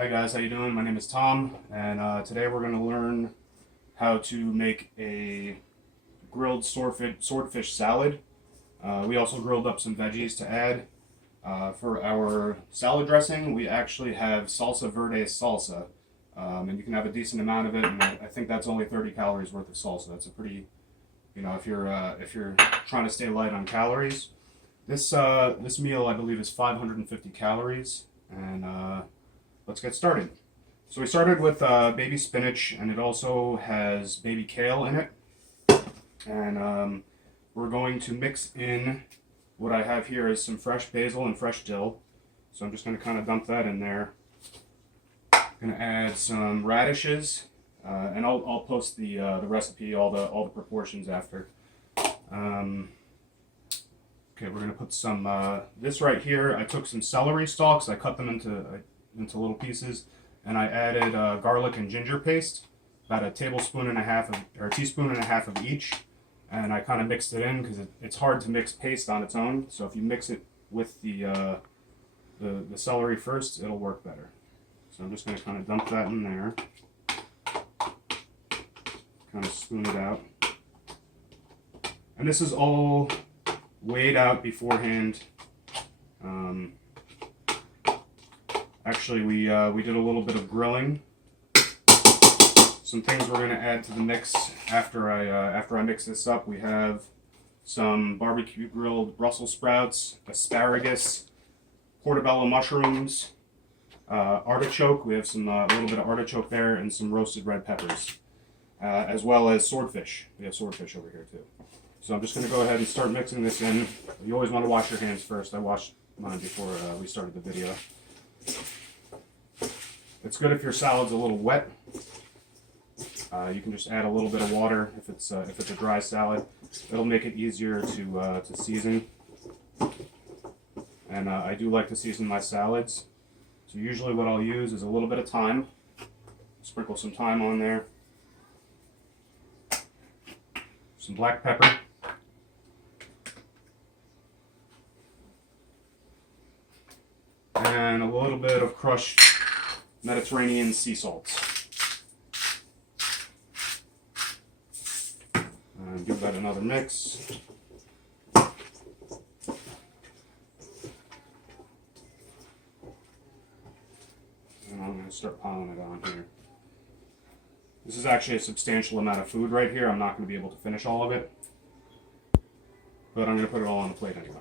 Hi guys, how you doing? My name is Tom, and today we're going to learn how to make a grilled swordfish salad. We also grilled up some veggies to add. For our salad dressing, we actually have Salsa Verde salsa, and you can have a decent amount of it. And I think that's only 30 calories worth of salsa. That's a pretty, if you're trying to stay light on calories. This meal I believe is 550 calories, and let's get started. So we started with baby spinach, and it also has baby kale in it. And we're going to mix in what I have here is some fresh basil and fresh dill. So I'm just going to kind of dump that in there. Going to add some radishes, and I'll post the recipe, all the proportions after. Okay, we're going to put some this right here. I took some celery stalks. I cut them into little pieces, and I added garlic and ginger paste, about a teaspoon and a half of each, and I kind of mixed it in because it's hard to mix paste on its own. So if you mix it with the celery first, it'll work better. So I'm just going to kind of dump that in there, kind of spoon it out, and this is all weighed out beforehand. Actually, we did a little bit of grilling. Some things we're going to add to the mix after I mix this up. We have some barbecue grilled Brussels sprouts, asparagus, portobello mushrooms, artichoke. We have some a little bit of artichoke there, and some roasted red peppers, as well as swordfish. We have swordfish over here too. So I'm just going to go ahead and start mixing this in. You always want to wash your hands first. I washed mine before we started the video. It's good if your salad's a little wet. You can just add a little bit of water if it's a dry salad. It'll make it easier to season. And I do like to season my salads. So usually what I'll use is a little bit of thyme. Sprinkle some thyme on there. Some black pepper. And a little bit of crushed Mediterranean sea salt. And give that another mix. And I'm going to start piling it on here. This is actually a substantial amount of food right here. I'm not going to be able to finish all of it, but I'm going to put it all on the plate anyway.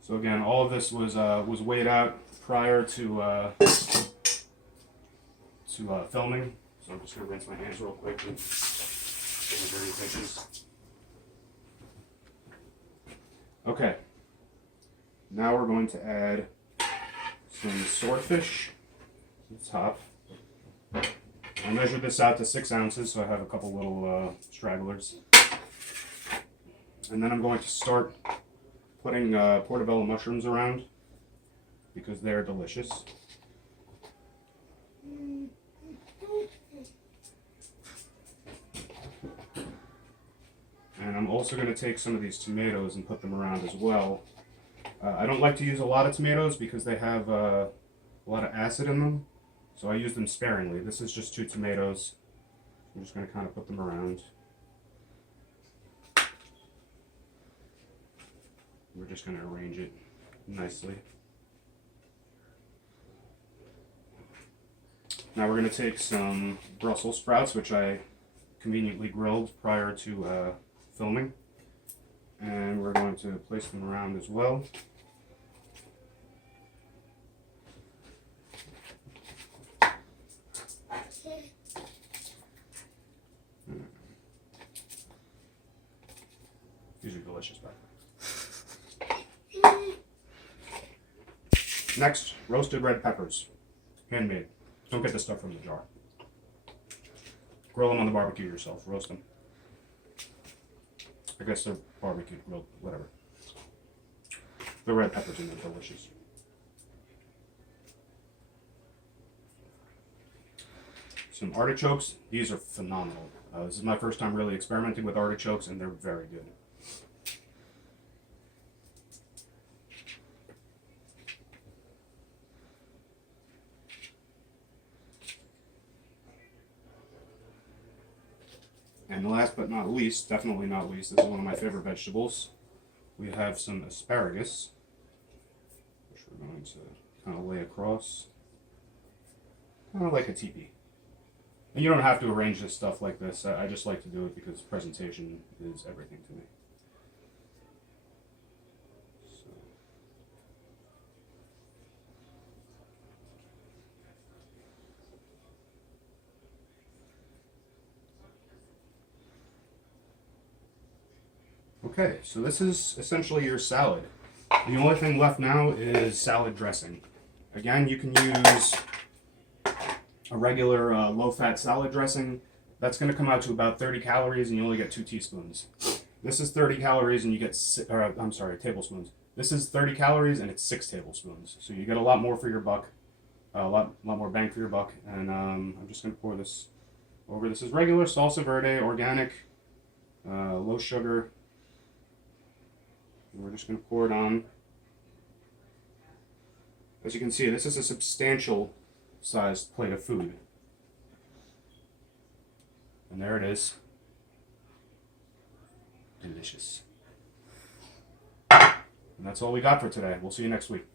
So again, all of this was weighed out prior to filming. So I'm just going to rinse my hands real quick and dirty dishes. Okay. Now we're going to add some swordfish to the top. I measured this out to 6 ounces, so I have a couple little stragglers. And then I'm going to start putting portobello mushrooms around because they're delicious. And I'm also going to take some of these tomatoes and put them around as well. I don't like to use a lot of tomatoes because they have a lot of acid in them, so I use them sparingly. This is just 2 tomatoes. I'm just going to kind of put them around. We're just going to arrange it nicely. Now we're going to take some Brussels sprouts, which I conveniently grilled prior to filming, and we're going to place them around as well. These are delicious, by the way. Next, roasted red peppers, handmade. Don't get this stuff from the jar. Grill them on the barbecue yourself. Roast them. I guess they're barbecued, grilled, whatever. The red peppers in them are delicious. some artichokes. These are phenomenal. This is my first time really experimenting with artichokes, and they're very good. And last but not least, definitely not least, this is one of my favorite vegetables. We have some asparagus, which we're going to kind of lay across, kind of like a teepee. And you don't have to arrange this stuff like this. I just like to do it because presentation is everything to me. Okay, so this is essentially your salad. The only thing left now is salad dressing. Again, you can use a regular low-fat salad dressing. That's going to come out to about 30 calories, and you only get 2 teaspoons. This is 30 calories, and you get, tablespoons. This is 30 calories, and it's 6 tablespoons. So you get a lot more for your buck, a lot more bang for your buck. And I'm just going to pour this over. This is regular Salsa Verde, organic, low sugar. And we're just going to pour it on. As you can see, this is a substantial sized plate of food. And there it is. Delicious. And that's all we got for today. We'll see you next week.